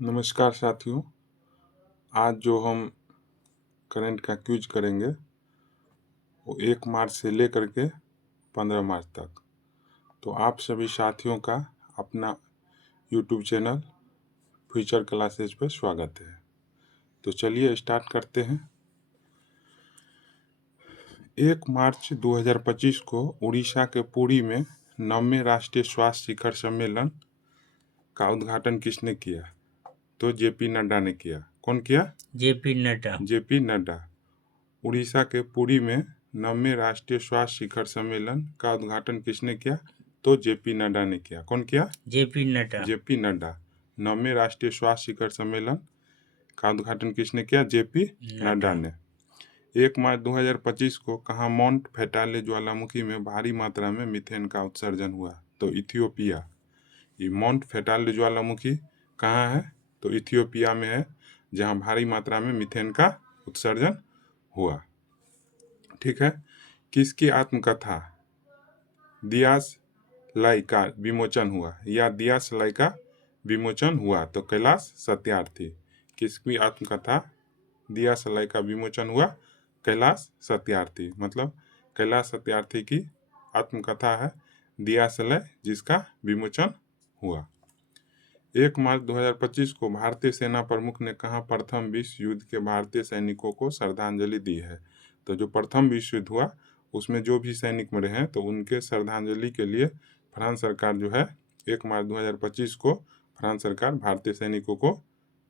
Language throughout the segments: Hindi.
नमस्कार साथियों। आज जो हम करंट का क्विज करेंगे वो 1 मार्च से लेकर के 15 मार्च तक। तो आप सभी साथियों का अपना यूट्यूब चैनल फ्यूचर क्लासेज पे स्वागत है। तो चलिए स्टार्ट करते हैं। 1 मार्च 2025 को उड़ीसा के पुरी में 9वें राष्ट्रीय स्वास्थ्य शिखर सम्मेलन का उद्घाटन किसने किया? तो जेपी नड्डा ने किया। कौन किया? जेपी नड्डा। जेपी नड्डा। उड़ीसा के पुरी में 9वें राष्ट्रीय स्वास्थ्य शिखर सम्मेलन का उद्घाटन किसने किया? तो जेपी नड्डा ने किया। कौन किया? जेपी नड्डा। जेपी नड्डा। 9वें राष्ट्रीय स्वास्थ्य शिखर सम्मेलन का उद्घाटन किसने किया? जेपी नड्डा ने। 1 मार्च 2025 को कहाँ माउंट फैटाले ज्वालामुखी में भारी मात्रा में मीथेन का उत्सर्जन हुआ? तो इथियोपिया। ये माउंट फैटाले ज्वालामुखी कहाँ है? तो इथियोपिया में है, जहाँ भारी मात्रा में मीथेन का उत्सर्जन हुआ। ठीक है। किसकी आत्मकथा दियास लाई का विमोचन हुआ या दियास लाई का विमोचन हुआ? तो कैलाश सत्यार्थी। किसकी आत्मकथा दियास लाई का विमोचन हुआ? कैलाश सत्यार्थी। मतलब कैलाश सत्यार्थी की आत्मकथा है दियास लाई, जिसका विमोचन हुआ। 1 मार्च 2025 को भारतीय सेना प्रमुख ने कहाँ प्रथम विश्व युद्ध के भारतीय सैनिकों को श्रद्धांजलि दी है? तो जो प्रथम विश्व युद्ध हुआ उसमें जो भी सैनिक मरे हैं तो उनके श्रद्धांजलि के लिए फ्रांस सरकार जो है 1 मार्च 2025 को फ्रांस सरकार भारतीय सैनिकों को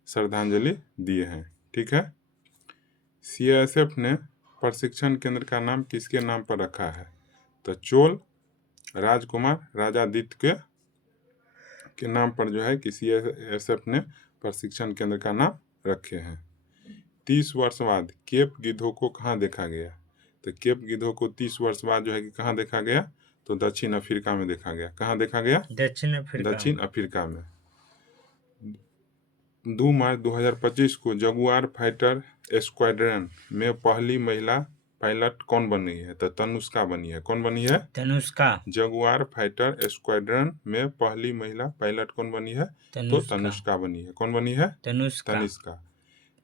श्रद्धांजलि दिए हैं। ठीक है। CISF ने प्रशिक्षण केंद्र का नाम किसके नाम पर रखा है? तो चोल राजकुमार राजादित्य के नाम पर जो है कि CISF ने प्रशिक्षण केंद्र का नाम रखे हैं। 30 वर्ष बाद केप गिद्धों को कहाँ देखा गया? तो केप गिद्धों को 30 वर्ष बाद जो है कि कहाँ देखा गया? तो दक्षिण अफ्रीका में देखा गया। कहाँ देखा गया? दक्षिण अफ्रीका में। 2 मार्च 2025 को जगुआर फाइटर स्क्वाड्रन में पहली महिला पायलट कौन बनी है? तो तनुष्का बनी है। कौन बनी है? तनुष्का। जगुआर फाइटर स्क्वाड्रन में पहली महिला पायलट कौन बनी है? तो तनुष्का बनी है। कौन बनी है? तनिष्का।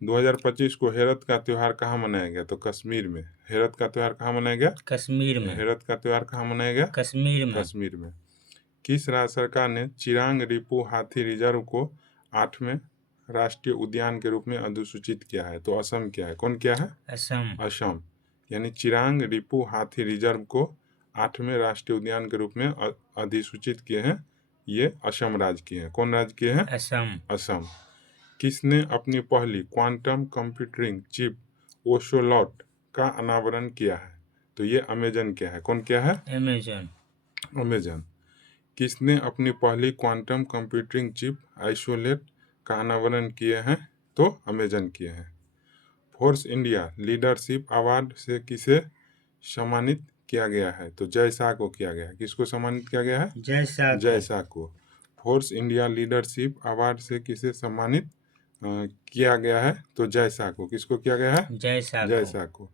2025 को हेरत का त्योहार कहाँ मनाया गया? तो कश्मीर में। हेरत का त्योहार कहाँ मनाया गया? कश्मीर में। हेरत का त्योहार कहाँ मनाया गया? कश्मीर में। कश्मीर में। किस राज्य सरकार ने चिरांग रिपु हाथी रिजर्व को 8वें राष्ट्रीय उद्यान के रूप में अधिसूचित किया है? तो असम किया है। कौन किया है? असम। असम। यानी चिरांग रिपु हाथी रिजर्व को 8वें राष्ट्रीय उद्यान के रूप में अधिसूचित किए हैं, ये असम राज्य किए हैं। कौन राज्य किए हैं? असम। असम। किसने अपनी पहली क्वांटम कंप्यूटिंग चिप ओशोलॉट का अनावरण किया है? तो ये अमेजन किया है। कौन किया है? अमेजन। अमेजन। किसने अपनी पहली क्वांटम कंप्यूटिंग चिप आइसोलेट का अनावरण किए हैं? तो अमेजन किए हैं। फोर्स इंडिया लीडरशिप अवार्ड से किसे सम्मानित किया गया है? तो जय शाह को किया गया है। किसको सम्मानित किया गया है? जय शाह। जय शाह को। फोर्स इंडिया लीडरशिप अवार्ड से किसे सम्मानित किया गया है? तो जय शाह को। किसको किया गया है? जय शाह। जय शाह को।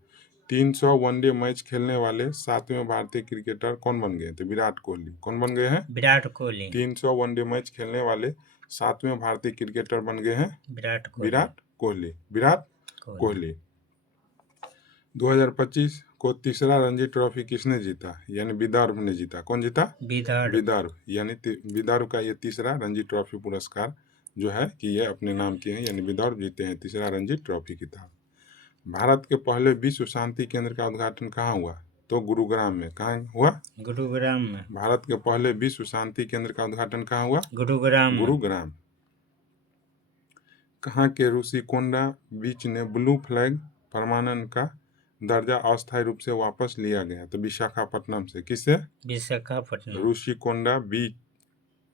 300 वनडे मैच खेलने वाले 7वें भारतीय क्रिकेटर कौन बन गए? तो विराट कोहली। कौन बन गए हैं? विराट कोहली। 300 वनडे मैच खेलने वाले 7वें भारतीय क्रिकेटर बन गए हैं विराट कोहली। विराट कोहली। विराट कोहली। 2025 को तीसरा रणजी ट्रॉफी किसने जीता? यानी विदर्भ ने जीता। कौन जीता? विदर्भ। यानी विदर्भ का ये तीसरा रणजी ट्रॉफी पुरस्कार जो है कि ये अपने नाम किए हैं, यानी विदर्भ जीते हैं तीसरा रणजी ट्रॉफी खिताब। भारत के पहले विश्व शांति केंद्र का उद्घाटन कहाँ हुआ? तो गुरुग्राम में। कहाँ हुआ? गुरुग्राम में। भारत के पहले विश्व शांति केंद्र का उद्घाटन कहाँ हुआ? गुरुग्राम। कहाँ के ऋषिकोंडा बीच ने ब्लू फ्लैग प्रमाणन का दर्जा अस्थायी रूप से वापस लिया गया? तो विशाखापट्टनम से। किससे? विशाखापट्टनम। ऋषिकोंडा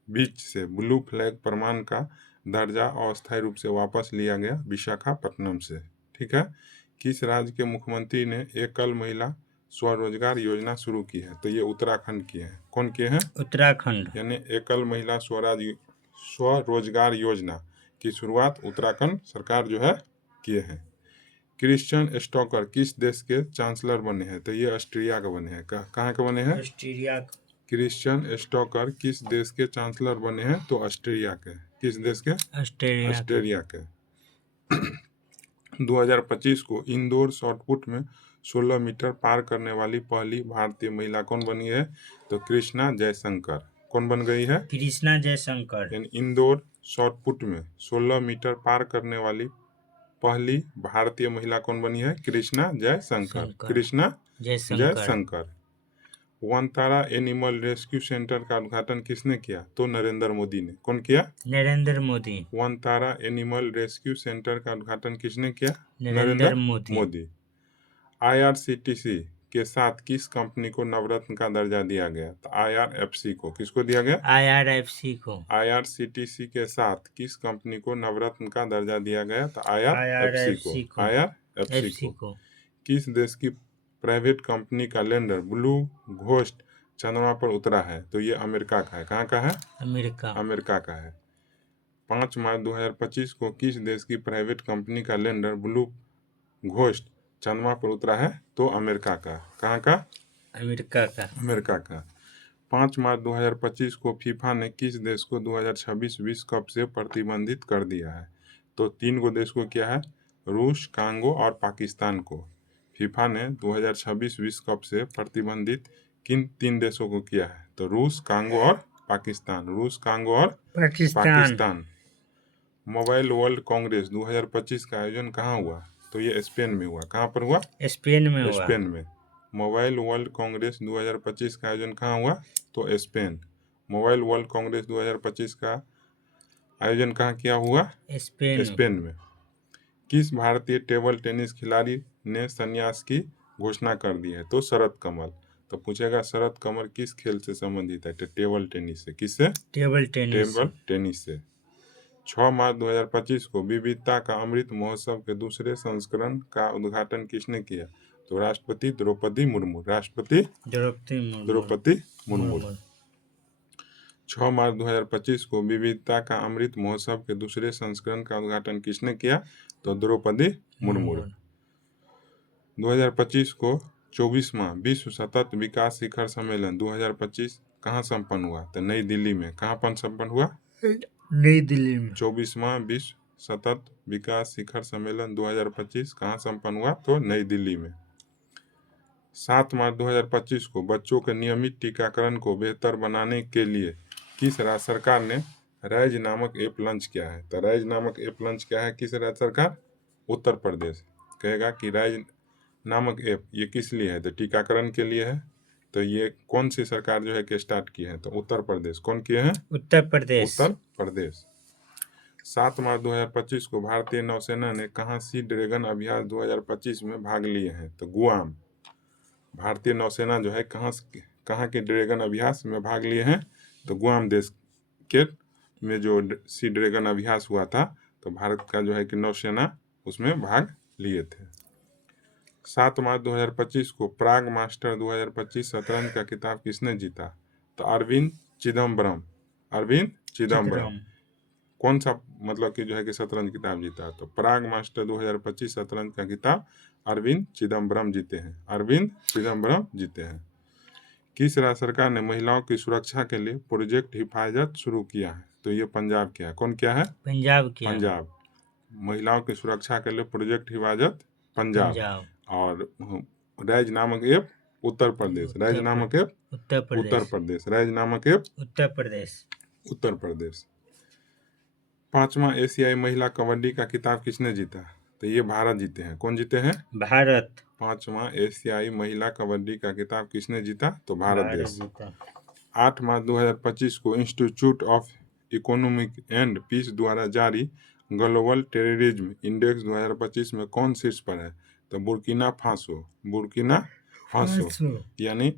बीच से ब्लू फ्लैग प्रमाण का दर्जा अस्थायी रूप से वापस लिया गया विशाखापट्टनम से। ठीक है। किस राज्य के मुख्यमंत्री ने एकल महिला स्वरोजगार योजना शुरू की है? तो ये उत्तराखंड की है। कौन किए हैं? उत्तराखंड। यानी एकल महिला स्वरोजगार योजना की शुरुआत उत्तराखंड सरकार जो है किए हैं। क्रिश्चियन स्टोकर किस देश के चांसलर बने हैं? तो ये ऑस्ट्रिया के बने हैं। कहाँ के बने हैं? ऑस्ट्रेलिया। क्रिश्चियन स्टोकर किस देश के चांसलर बने हैं? तो ऑस्ट्रिया के। किस देश के? ऑस्ट्रेलिया के। ऑस्ट्रेलिया के। 2025 को इंदौर शॉटपुट में 16 मीटर पार करने वाली पहली भारतीय महिला कौन बनी है? तो कृष्णा जयशंकर। कौन बन गई है? कृष्णा जयशंकर। यानी इंदौर शॉटपुट में 16 मीटर पार करने वाली पहली भारतीय महिला कौन बनी है? Krishna Jaishankar. Krishna Jaishankar. Vantara animal rescue centre का उद्घाटन किसने किया? तो नरेंद्र मोदी ने। कौन किया? Narendra Modi. Vantara animal rescue centre का उद्घाटन किसने किया? नरेंद्र मोदी। IRCTC के साथ किस कंपनी को नवरत्न का दर्जा दिया गया? तो IRFC को। किसको दिया गया? IRFC को। IRCTC के साथ किस कंपनी को नवरत्न का दर्जा दिया गया? तो IRFC को। IRFC को। किस देश की प्राइवेट कंपनी का लैंडर ब्लू घोस्ट चंद्रमा पर उतरा है? तो ये अमेरिका का है। कहाँ का है? अमेरिका का है। 5 मार्च 2025 को किस देश की प्राइवेट कंपनी का लैंडर ब्लू घोस्ट चंद्रमा पर उतरा है? तो अमेरिका का। कहाँ का? अमेरिका का। 5 मार्च 2025 को फीफा ने किस देश को 2026 विश्व कप से प्रतिबंधित कर दिया है? तो 3 गो देश को किया है, रूस, कांगो और पाकिस्तान को। फीफा ने 2026 विश्व कप से प्रतिबंधित किन 3 देशों को किया है? तो रूस, कांगो और पाकिस्तान। रूस, कांगो और पाकिस्तान। मोबाइल वर्ल्ड कांग्रेस 2025 का आयोजन कहाँ हुआ? तो ये स्पेन में हुआ। कहाँ पर हुआ? स्पेन में हुआ। स्पेन में। मोबाइल वर्ल्ड कांग्रेस 2025 का आयोजन कहाँ हुआ? तो स्पेन। मोबाइल वर्ल्ड कांग्रेस 2025 का आयोजन कहाँ किया हुआ? स्पेन में। किस भारतीय टेबल टेनिस खिलाड़ी ने संन्यास की घोषणा कर दी है? तो शरत कमल। तो पूछेगा शरत कमल किस खेल से संबंधित है? तो टेबल टेनिस से। किससे? टेबल टेनिस से। 6 मार्च 2025 को विविधता का अमृत महोत्सव के दूसरे संस्करण का उद्घाटन किसने किया? तो राष्ट्रपति द्रौपदी मुर्मू। राष्ट्रपति द्रौपदी मुर्मू। 6 मार्च 2025 को विविधता का अमृत महोत्सव के दूसरे संस्करण का उद्घाटन किसने किया? तो द्रौपदी मुर्मू। 2025 को 24वां विश्व सतत विकास शिखर सम्मेलन 2025 कहाँ संपन्न हुआ? तो नई दिल्ली में। कहाँ पर संपन्न हुआ? नई दिल्ली में। 24वां विश्व सतत विकास शिखर सम्मेलन 2025 कहाँ संपन्न हुआ? तो नई दिल्ली में। 7 मार्च 2025 को बच्चों के नियमित टीकाकरण को बेहतर बनाने के लिए किस राज्य सरकार ने राइज नामक ऐप लॉन्च किया है? तो राइज नामक ऐप लॉन्च किया है किस राज्य सरकार? उत्तर प्रदेश। कहेगा कि राइज नामक ऐप ये किस लिए है? तो टीकाकरण के लिए है। तो ये कौन सी सरकार जो है कि स्टार्ट की है? तो उत्तर प्रदेश। कौन किए हैं? उत्तर प्रदेश। 7 मार्च 2025 को भारतीय नौसेना ने कहाँ सी ड्रैगन अभ्यास 2025 में भाग लिए हैं? तो गुआम। भारतीय नौसेना जो है कहाँ के ड्रैगन अभ्यास में भाग लिए हैं? तो गुआम देश के में जो सी ड्रैगन अभ्यास हुआ था, तो भारत का जो है कि नौसेना उसमें भाग लिए थे। 7 मार्च 2025 को प्राग मास्टर 2025 शतरंज का खिताब किसने जीता? तो अरविंद चिदम्बरम। कौन सा मतलब कि जो है कि शतरंज खिताब जीता? तो प्राग मास्टर 2025 शतरंज का खिताब अरविंद चिदम्बरम जीते हैं। किस राज्य सरकार ने महिलाओं की सुरक्षा के लिए प्रोजेक्ट हिफाजत शुरू किया है? तो ये पंजाब क्या है। कौन क्या है? पंजाब। महिलाओं की सुरक्षा के लिए प्रोजेक्ट हिफाजत पंजाब। और राइज नामक ऐप उत्तर प्रदेश। राइज नामक ऐप उत्तर प्रदेश। 5वां एशियाई महिला कबड्डी का खिताब किसने जीता? तो ये भारत जीते हैं। कौन जीते हैं? भारत। 5वां एशियाई महिला कबड्डी का खिताब किसने जीता? तो भारत देश। 8 मार्च 2025 को institute of economic and peace द्वारा जारी ग्लोबल टेररिज्म इंडेक्स 2025 में कौन शीर्ष पर है? तो बुर्किना फासो। यानी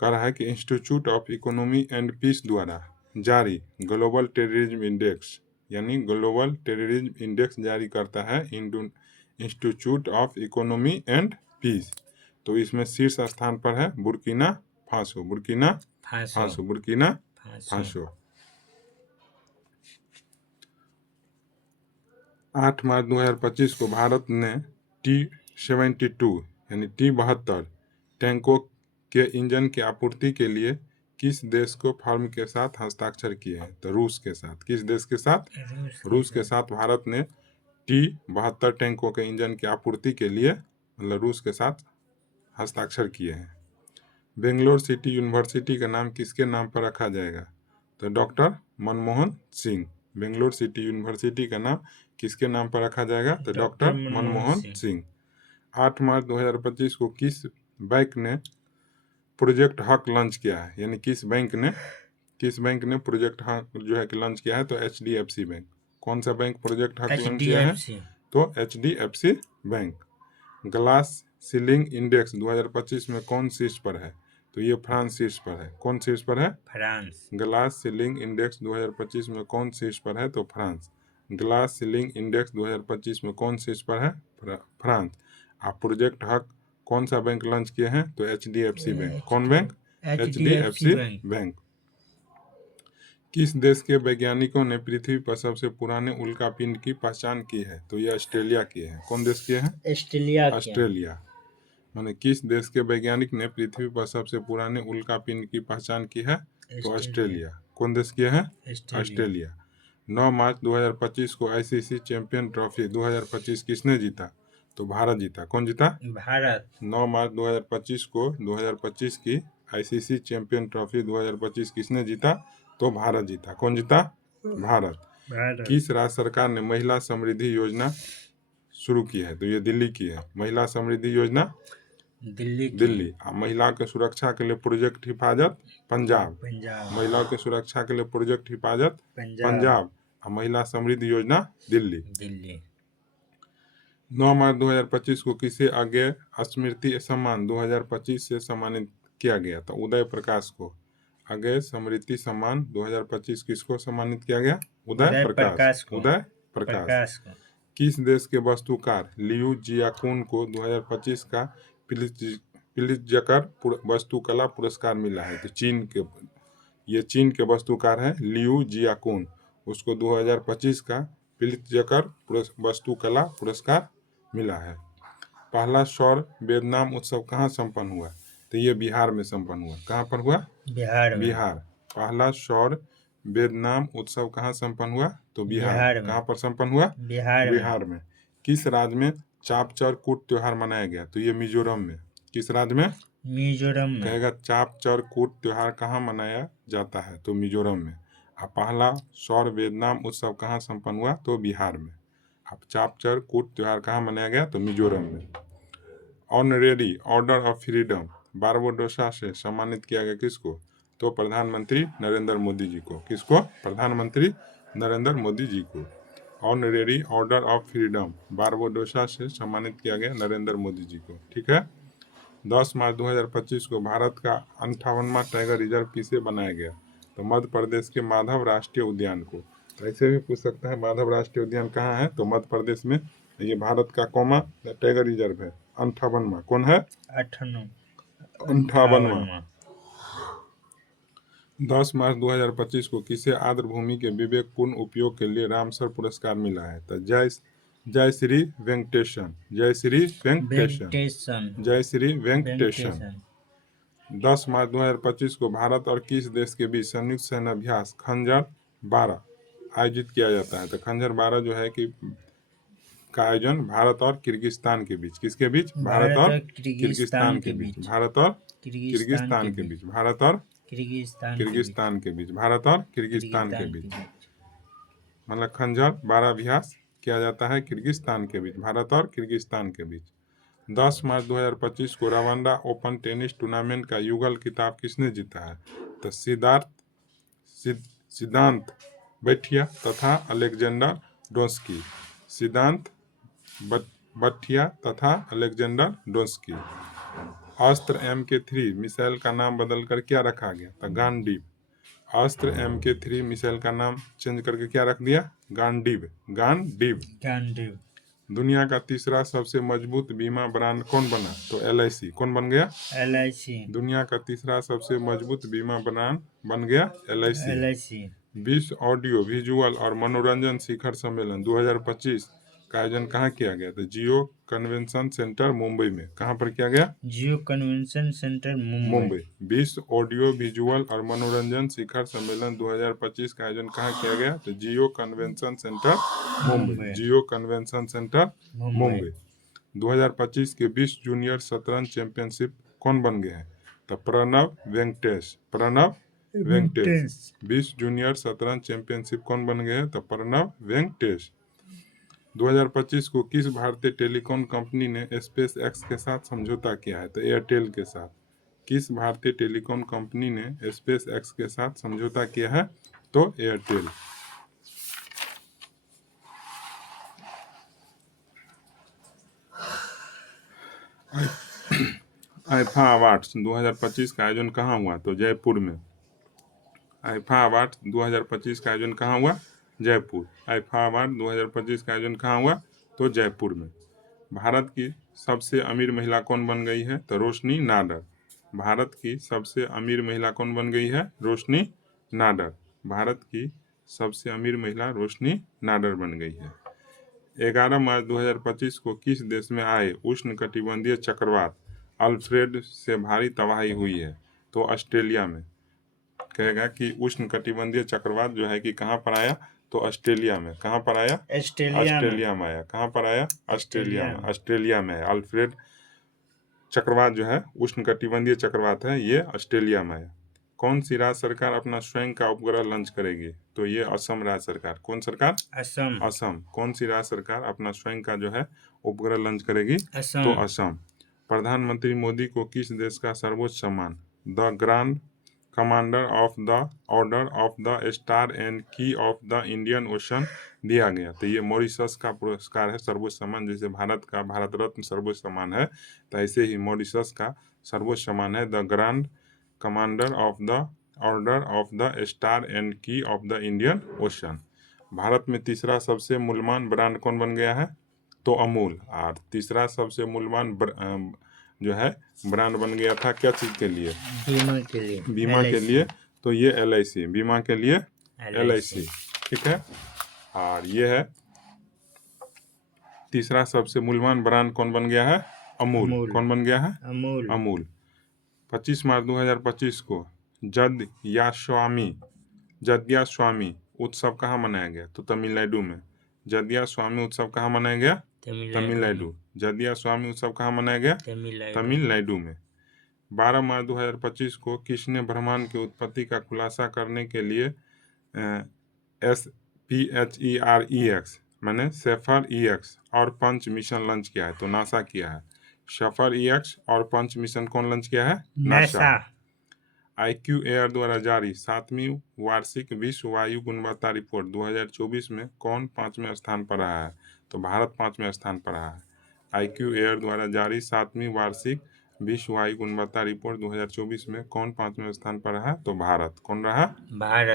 कह रहा है कि institute of economy and peace द्वारा जारी ग्लोबल टेररिज्म इंडेक्स, यानी ग्लोबल टेररिज्म इंडेक्स जारी करता है institute of economy and peace. तो इसमें शीर्ष स्थान पर है बुर्किना फासो। 8 मार्च 2025 को भारत ने T-72 यानी T-72 टैंकों के इंजन की आपूर्ति के लिए किस देश को फर्म के साथ हस्ताक्षर किए हैं? तो रूस के साथ। किस देश के साथ? रूस के साथ भारत ने T-72 टैंकों के इंजन की आपूर्ति के लिए मतलब रूस के साथ हस्ताक्षर किए हैं। बेंगलोर सिटी यूनिवर्सिटी का नाम किसके नाम पर रखा जाएगा? तो doctor Manmohan Singh. Bangalore city university का नाम किसके नाम पर रखा जाएगा? तो डॉक्टर मनमोहन सिंह। 8 मार्च 2025 को किस बैंक ने प्रोजेक्ट हक लॉन्च किया है? यानी किस बैंक ने प्रोजेक्ट हक जो है कि लॉन्च किया है? तो HDFC बैंक। कौन सा बैंक प्रोजेक्ट हक लॉन्च किया है? तो HDFC bank. Glass ceiling index 2025 में कौन शीर्ष पर है? तो ये फ्रांस शीर्ष पर है। कौन शीर्ष पर है? फ्रांस। ग्लास सीलिंग इंडेक्स 2025 में कौन शीर्ष पर है? तो फ्रांस। ग्लास सीलिंग इंडेक्स 2025 में कौन शीर्ष पर है? फ्रांस। आप प्रोजेक्ट हक कौन सा बैंक लॉन्च किए हैं? तो HDFC बैंक। कौन बैंक? HDFC bank. किस देश के वैज्ञानिकों ने पृथ्वी पर सबसे पुराने उल्कापिंड की पहचान की है? तो ये ऑस्ट्रेलिया की है। कौन देश की है? ऑस्ट्रेलिया। माने किस देश के वैज्ञानिक ने पृथ्वी पर सबसे पुराने उल्कापिंड की पहचान की है? तो ऑस्ट्रेलिया। कौन देश की है? ऑस्ट्रेलिया। 9 मार्च 2025 को ICC चैंपियन ट्रॉफी 2025 किसने जीता? तो भारत जीता। कौन जीता? भारत। 9 मार्च 2025 को 2025 की ICC चैंपियन ट्रॉफी 2025 किसने जीता? तो भारत जीता। कौन जीता? भारत। किस राज्य सरकार ने महिला समृद्धि योजना शुरू की है? तो ये दिल्ली की है। महिला समृद्धि योजना दिल्ली। महिला के सुरक्षा के लिए प्रोजेक्ट हिफाजत पंजाब। महिला के सुरक्षा के लिए प्रोजेक्ट हिफाजत पंजाब। महिला समृद्धि योजना दिल्ली। 9 मार्च 2025 को किसे अज्ञेय स्मृति सम्मान 2025 से सम्मानित किया गया? तो उदय प्रकाश को। अज्ञेय स्मृति सम्मान 2025 किसको सम्मानित किया गया? उदय प्रकाश। किस देश के वास्तुकार लियू जियाकुन को 2025 का प्रित्जकर वास्तुकला पुरस्कार मिला है? तो चीन के वास्तुकार हैं लियू जियाकुन। उसको 2025 का प्रित्जकर वास्तुकला पुरस्कार मिला है। पहला सौर वेदनाम उत्सव कहाँ संपन्न हुआ? तो ये बिहार में संपन्न हुआ। कहाँ पर हुआ? बिहार। पहला सौर वेदनाम उत्सव कहाँ संपन्न हुआ? तो बिहार। कहाँ पर संपन्न हुआ? बिहार में। किस राज्य में चापचर कूट त्योहार मनाया गया? तो ये मिजोरम में। किस राज्य में? मिजोरम में। कहेगा चापचर कूट त्योहार कहाँ मनाया जाता है? तो मिजोरम में। अब पहला सौर वेदनाम उत्सव कहाँ संपन्न हुआ? तो बिहार में। अब चापचर कूट त्योहार कहाँ मनाया गया? तो मिजोरम में। ऑनरेरी ऑर्डर ऑफ फ्रीडम बारबोडोसा से सम्मानित किया गया किसको? तो प्रधानमंत्री नरेंद्र मोदी जी को। किसको? प्रधानमंत्री नरेंद्र मोदी जी को। ऑनरेरी ऑर्डर ऑफ फ्रीडम बारबोडोसा से सम्मानित किया गया नरेंद्र मोदी जी को। ठीक है। 10 मार्च 2025 को भारत का 58वां टाइगर रिजर्व किसे बनाया गया? तो मध्य प्रदेश के माधव राष्ट्रीय उद्यान को। तो ऐसे भी पूछ सकता है माधव राष्ट्रीय उद्यान कहाँ है? तो मध्य प्रदेश में। ये भारत का टाइगर रिजर्व है 58वां। कौन है? 58वां। 10 मार्च 2025 को किसे आर्द्र भूमि के विवेकपूर्ण उपयोग के लिए रामसर पुरस्कार मिला है? तो जय श्री वेंकटेशन। 10 मार्च 2025 को भारत और किस देश के बीच संयुक्त सैन्य अभ्यास खंजर 12 आयोजित किया जाता है? तो खंजर 12 जो है कि का आयोजन भारत और किर्गिस्तान के बीच। किसके बीच? भारत और किर्गिस्तान के बीच। भारत और किर्गिस्तान के बीच। भारत और किर्गिस्तान के बीच। भारत और किर्गिस्तान के बीच। मतलब खंजर 12 अभ्यास किया जाता है किर्गिस्तान के बीच। भारत और किर्गिस्तान के बीच। 10 मार्च 2025 को रवांडा ओपन टेनिस टूर्नामेंट का युगल खिताब किसने जीता है? तो सिद्धांत बैठिया तथा अलेक्जेंडर डोस्की। सिद्धांत बैठिया तथा अलेक्जेंडर डोस्की। अस्त्र MK3 मिसाइल का नाम बदलकर क्या रखा गया? तो गांडीव। अस्त्र MK3 मिसाइल का नाम चेंज करके क्या रख दिया? गांडीव। दुनिया का तीसरा सबसे मजबूत बीमा ब्रांड कौन बना? तो LIC। कौन बन गया? LIC। दुनिया का तीसरा सबसे मजबूत बीमा ब्रांड बन गया LIC। विश्व ऑडियो विजुअल और मनोरंजन शिखर सम्मेलन 2025 का आयोजन कहाँ किया गया? तो जियो कन्वेंशन सेंटर मुंबई में। कहाँ पर किया गया? जियो कन्वेंशन सेंटर मुंबई। विश्व ऑडियो विजुअल और मनोरंजन शिखर सम्मेलन 2025 का आयोजन कहाँ किया गया? तो जियो कन्वेंशन सेंटर मुंबई। जियो कन्वेंशन सेंटर मुंबई। 2025 के विश्व जूनियर शतरंज चैंपियनशिप कौन बन गए हैं? तो प्रणव वेंकटेश। प्रणव वेंकटेश। विश्व जूनियर शतरंज चैंपियनशिप कौन बन गए हैं? तो प्रणव वेंकटेश। 2025 को किस भारतीय टेलीकॉम कंपनी ने स्पेस एक्स के साथ समझौता किया है? तो एयरटेल के साथ। किस भारतीय टेलीकॉम कंपनी ने स्पेस एक्स के साथ समझौता किया है? तो एयरटेल। आईफा अवार्ड्स 2025 का आयोजन कहाँ हुआ? तो जयपुर में। आईफा अवार्ड 2025 का आयोजन कहाँ हुआ? जयपुर। आईफा अवार्ड 2025 का आयोजन कहाँ हुआ? तो जयपुर में। भारत की सबसे अमीर महिला कौन बन गई है? तो रोशनी नाडर। भारत की सबसे अमीर महिला कौन बन गई है? रोशनी नाडर। भारत की सबसे अमीर महिला रोशनी नाडर बन गई है। 11 मार्च 2025 को किस देश में आए उष्णकटिबंधीय चक्रवात अल्फ्रेड से भारी तबाही हुई है? तो ऑस्ट्रेलिया में। कहेगा कि उष्णकटिबंधीय चक्रवात जो है कि कहाँ पर आया? तो ऑस्ट्रेलिया में। कहाँ पर आया? ऑस्ट्रेलिया में आया। कहाँ पर आया? ऑस्ट्रेलिया में। ऑस्ट्रेलिया में है। अल्फ्रेड चक्रवात जो है उष्णकटिबंधीय चक्रवात है, ये ऑस्ट्रेलिया में है। कौन सी राज्य सरकार अपना स्वयं का उपग्रह लॉन्च करेगी? तो ये असम राज्य सरकार। कौन सरकार? असम। असम। कौन सी राज्य सरकार अपना स्वयं का जो है उपग्रह लॉन्च करेगी? असम। तो असम। प्रधानमंत्री मोदी को किस देश का सर्वोच्च सम्मान the grand commander of the order of the star and key of the Indian ocean दिया गया? तो ये मॉरिशस का पुरस्कार है, सर्वोच्च सम्मान। जैसे भारत का भारत रत्न सर्वोच्च सम्मान है, तो ऐसे ही मॉरिशस का सर्वोच्च सम्मान है the grand commander of the order of the star and key of the Indian ocean. Bharat में तीसरा सबसे मूल्यवान ब्रांड कौन बन गया है? तो अमूल। और तीसरा सबसे मूल्यवान जो है ब्रांड बन गया था क्या चीज के लिए? बीमा के लिए। बीमा के लिए। तो ये LIC। बीमा के लिए LIC। ठीक है। और ये है तीसरा सबसे मूल्यवान ब्रांड कौन बन गया है? अमूल। कौन बन गया है? अमूल। 25 मार्च 2025 को जदिया स्वामी उत्सव कहाँ मनाया गया? तो तमिलनाडु में। जदिया स्वामी उत्सव कहाँ मनाया गया? तमिलनाडु। जदिया स्वामी उत्सव कहाँ मनाया गया? तमिलनाडु में। 12 मार्च 2025 को किसने ब्रह्मांड की उत्पत्ति का खुलासा करने के लिए SPHEREX मैंने SEPHER-EX और पंच मिशन लॉन्च किया है? तो नासा किया है। SEPHER-EX और पंच मिशन कौन लॉन्च किया है? नासा। IQ एयर द्वारा जारी 7वीं वार्षिक विश्व वायु गुणवत्ता रिपोर्ट 2024 में कौन 5वें स्थान पर रहा है? तो भारत 5वें स्थान पर रहा है। IQ एयर द्वारा जारी 7वीं वार्षिक विश्व वायु गुणवत्ता रिपोर्ट 2024 में कौन 5वें स्थान पर रहा? तो भारत। कौन रहा?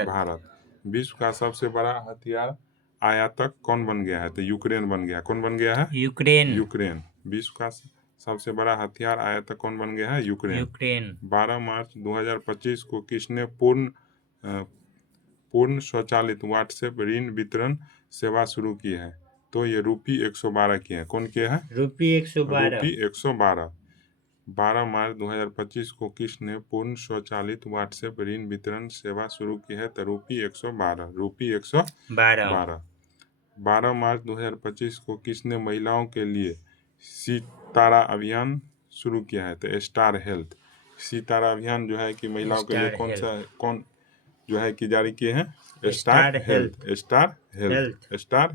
भारत। विश्व का सबसे बड़ा हथियार आयातक कौन बन गया है? तो यूक्रेन बन गया। कौन बन गया है? यूक्रेन। विश्व का सबसे बड़ा हथियार आयातक कौन बन गया है? यूक्रेन। 12 मार्च 2025 को किसने पूर्ण स्वचालित व्हाट्सएप ऋण वितरण सेवा शुरू की है? तो ये रूपी 112 की है। कौन किया है? रूपी 112। 12 मार्च 2025 को किसने पूर्ण स्वचालित व्हाट्सएप ऋण वितरण सेवा शुरू की है? तो रूपी 112। रूपी 112। 12 मार्च 2025 को किसने महिलाओं के लिए सितारा अभियान शुरू किया है? तो स्टार हेल्थ। सितारा अभियान जो है कि महिलाओं के लिए कौन जो है कि जारी किए हैं? Star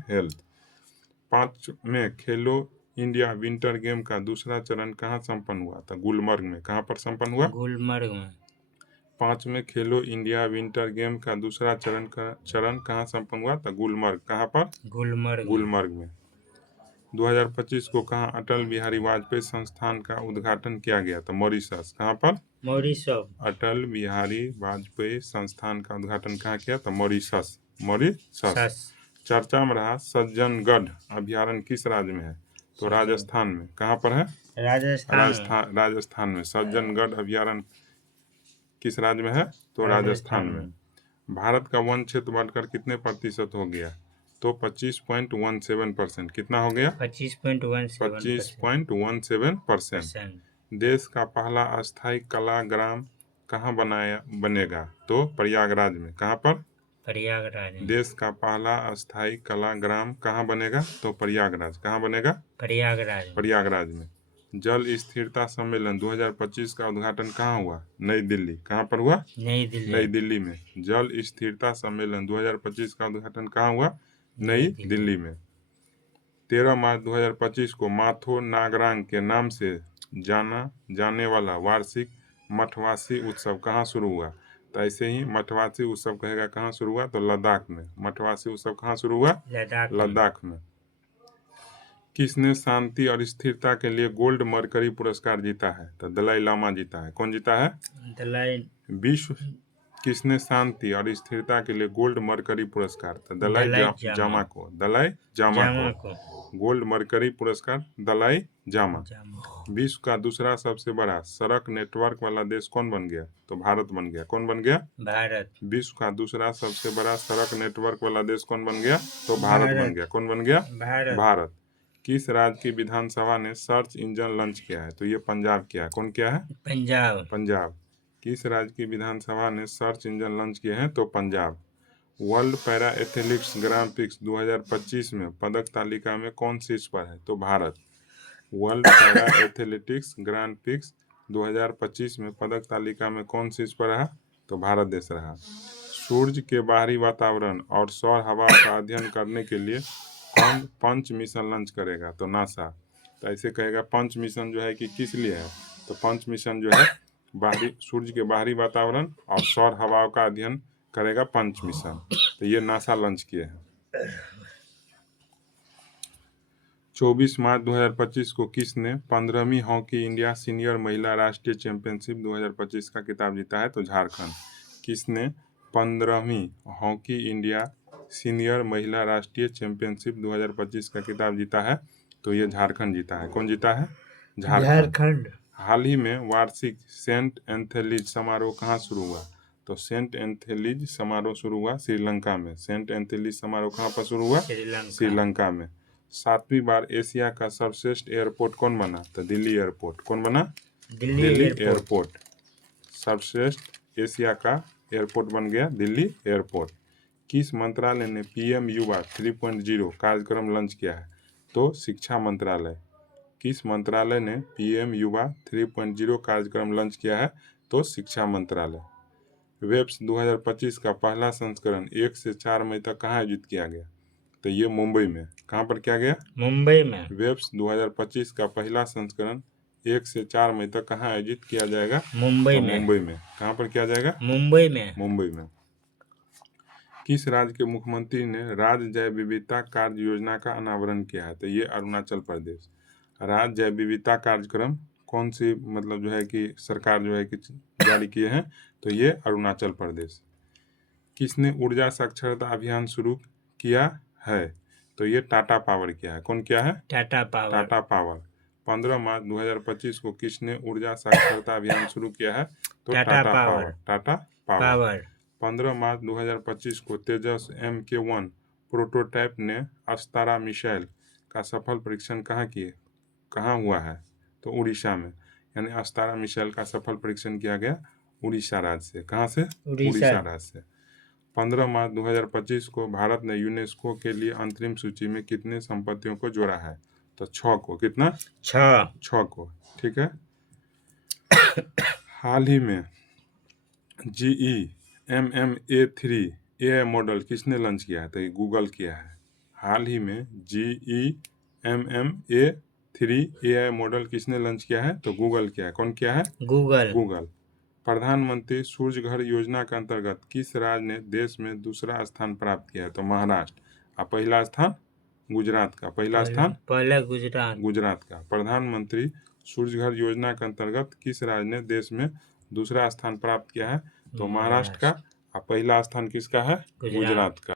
health. 5 में खेलो इंडिया विंटर गेम का दूसरा चरण कहाँ संपन्न हुआ था? गुलमर्ग में। कहाँ पर संपन्न हुआ? गुलमर्ग में। 5 में खेलो इंडिया विंटर गेम का दूसरा चरण कहाँ संपन्न हुआ था? गुलमर्ग। कहाँ पर? गुलमर्ग में। 2025 को कहाँ अटल बिहारी वाजपेयी संस्थान का उद्घाटन किया गया था? मॉरिशस। कहाँ पर? अटल बिहारी वाजपेयी संस्थान का उद्घाटन कहाँ किया था? मॉरिशस। चर्चा में रहा सज्जनगढ़ अभ्यारण्य किस राज्य में है? तो राजस्थान में। कहाँ पर है? राजस्थान में। सज्जनगढ़ अभ्यारण्य किस राज्य में है? तो राजस्थान में। भारत का वन क्षेत्र बढ़कर कितने प्रतिशत हो गया? तो 25.17%। कितना हो गया? 25.17%। देश का पहला अस्थायी कलाग्राम कहाँ बनेगा? तो प्रयागराज में। कहाँ पर? प्रयागराज में। देश का पहला अस्थायी कलाग्राम कहाँ बनेगा? तो प्रयागराज। कहाँ बनेगा? प्रयागराज में। प्रयागराज में। जल स्थिरता सम्मेलन 2025 का उद्घाटन कहाँ हुआ? नई दिल्ली। कहाँ पर हुआ? नई दिल्ली। नई दिल्ली में। जल स्थिरता सम्मेलन 2025 का उद्घाटन कहाँ हुआ? नई दिल्ली में। 13 मार्च 2025 को माथो नागरांग के नाम से जाना जाने वाला वार्षिक मठवासी उत्सव कहाँ शुरू हुआ? तो ऐसे ही मठवासी उत्सव कहेगा कहाँ शुरू हुआ? तो लद्दाख में। मठवासी उत्सव कहाँ शुरू हुआ? लद्दाख में। किसने शांति और स्थिरता के लिए गोल्ड मरकरी पुरस्कार जीता है? तो दलाई लामा जीता है। कौन जीता है? विश्व किसने शांति और स्थिरता के लिए गोल्ड मरकरी पुरस्कार? तो दलाई जामा को। दलाई जामा को गोल्ड मरकरी पुरस्कार दलाई जामा। विश्व का दूसरा सबसे बड़ा सड़क नेटवर्क वाला देश कौन बन गया? तो भारत बन गया। कौन बन गया? भारत। विश्व का दूसरा सबसे बड़ा सड़क नेटवर्क वाला देश कौन बन गया? तो भारत बन गया। कौन बन गया? भारत। किस राज्य की विधानसभा ने सर्च इंजन लॉन्च किया है? तो ये पंजाब किया है। कौन किया है? पंजाब। किस राज्य की विधानसभा ने सर्च इंजन लॉन्च किए हैं? तो Punjab. World para athletics grand prix 2025 में पदक तालिका में कौन शीर्ष पर है? तो Bharat. World para athletics grand prix 2025 में पदक तालिका में कौन शीर्ष पर रहा? तो भारत देश रहा। सूर्य के बाहरी वातावरण और सौर हवा का अध्ययन करने के लिए कौन पंच मिशन लॉन्च करेगा? तो नासा। तो ऐसे कहेगा पंच मिशन जो है कि किस लिए है? तो पंच मिशन जो है सूर्य के बाहरी वातावरण और सौर हवाओं का अध्ययन करेगा पंच मिशन। तो ये नासा लॉन्च किए हैं। 24 मार्च 2025 को किसने 15वीं हॉकी इंडिया सीनियर महिला राष्ट्रीय चैंपियनशिप 2025 का खिताब जीता है? तो झारखंड। किसने 15वीं हॉकी इंडिया सीनियर महिला राष्ट्रीय चैंपियनशिप 2025 का खिताब जीता है? तो ये झारखंड जीता है। कौन जीता है? झारखंड। हाल ही में वार्षिक सेंट एंथेलीज समारोह कहाँ शुरू हुआ? तो सेंट एंथेलीज समारोह शुरू हुआ श्रीलंका में। सेंट एंथेलीज समारोह कहाँ पर शुरू हुआ? श्रीलंका में। 7वीं बार एशिया का सर्वश्रेष्ठ एयरपोर्ट कौन बना? तो दिल्ली एयरपोर्ट। कौन बना? दिल्ली एयरपोर्ट। सर्वश्रेष्ठ एशिया का एयरपोर्ट बन गया दिल्ली एयरपोर्ट। किस मंत्रालय ने पीएम युवा 3.0 कार्यक्रम लॉन्च किया है? तो शिक्षा मंत्रालय। किस मंत्रालय ने पीएम युवा 3.0 कार्यक्रम लॉन्च किया है? तो शिक्षा मंत्रालय। वेब्स 2025 का पहला संस्करण 1 से 4 मई तक कहाँ आयोजित किया गया? तो ये मुंबई में। कहाँ पर किया गया? मुंबई में। वेब्स 2025 का पहला संस्करण 1 से 4 मई तक कहाँ आयोजित किया जाएगा? मुंबई में। मुंबई में। कहाँ पर किया जाएगा? मुंबई में। मुंबई में। किस राज्य के मुख्यमंत्री ने राज्य जैव विविधता कार्य योजना का अनावरण किया है? तो ये अरुणाचल प्रदेश। राज्य जैव विविधता कार्यक्रम कौन सी मतलब जो है कि सरकार जो है कि जारी किए हैं? तो ये अरुणाचल प्रदेश। किसने ऊर्जा साक्षरता अभियान शुरू किया है? तो ये टाटा पावर किया है। कौन किया है? टाटा पावर। 15 मार्च 2025 को किसने ऊर्जा साक्षरता अभियान शुरू किया है? तो टाटा पावर। 15 मार्च 2025 को तेजस MK1 प्रोटोटाइप ने अस्तारा मिसाइल का सफल परीक्षण कहाँ हुआ है? तो उड़ीसा में। यानी अस्तारा मिसाइल का सफल परीक्षण किया गया उड़ीसा राज्य से। कहाँ से? उड़ीसा राज्य से। 15 मार्च 2025 को भारत ने यूनेस्को के लिए अंतरिम सूची में कितने संपत्तियों को जोड़ा है? तो 6 को। कितना? 6 को। ठीक है। हाल ही में GE-MMA3 AI मॉडल किसने लॉन्च किया है? तो ये गूगल किया है। हाल ही में GE-MMA3 AI मॉडल किसने लॉन्च किया है? तो गूगल किया है। कौन किया है? गूगल। प्रधानमंत्री सूर्य घर योजना के अंतर्गत किस राज्य ने देश में दूसरा स्थान प्राप्त किया है? तो महाराष्ट्र। और पहला स्थान गुजरात का। गुजरात का। प्रधानमंत्री सूर्य घर योजना के अंतर्गत किस राज्य ने देश में दूसरा स्थान प्राप्त किया है? तो महाराष्ट्र का। और पहला स्थान किसका है? गुजरात का।